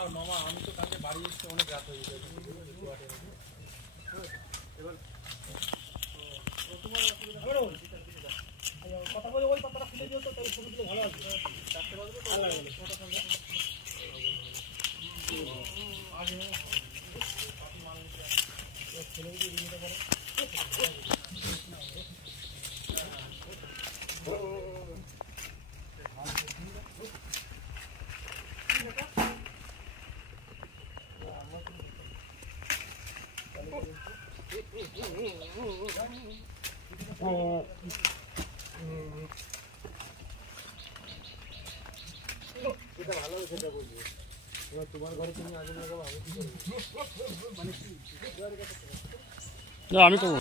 আর মামা আমি তো কালকে বাড়ি এসেছি অনেক রাত হয়ে গেছে কথা বলে ওই পাতাটা খুলে দিও তো তাহলে ছবিগুলো ভালো আসবে। চারটে বাজবে তো এটা ভালো সেটা বলবো। এবার তোমার ঘরে তুমি আগে নিয়ে যাবো, আমি কি করবো? মানে কি আমি করবো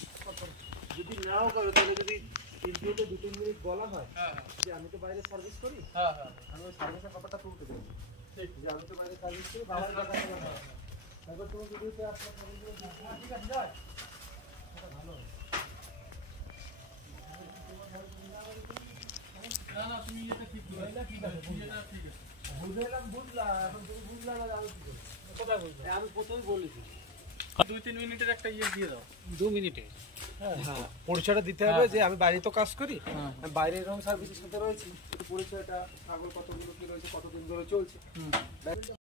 যদি নাও করো, তাহলে যদি 3-2 মিনিট বলা হয় যে আমি তো বাইরে সার্ভিস করি, আমি ওই সার্ভিসের ব্যাপারটা তুলতে দেবো, যে আমি তো বাইরে সার্ভিস করি, বাবার টাকা তারপর তুমি যদি আপনার ঠিক আছে যায় ভালো হয়। না না তুমি এটা ঠিক বললে, ঠিক আছে এটা ঠিক আছে বুঝলাম, এখন তুমি বুঝলা না আমি কি করব? কোথায় বুঝলে? আমি প্রথমেই বলেছি 2-3 মিনিটের একটা ইয়ে দিয়ে দাও। 2 মিনিটে হ্যাঁ পরিচয়টা দিতে হবে যে আমি বাইরে তো কাজ করি, বাইরে এরকম সার্ভিসের সাথে রয়েছি, পরিচয়টা ছাগল কতগুলো কি রয়েছে, কতদিন ধরে চলছে।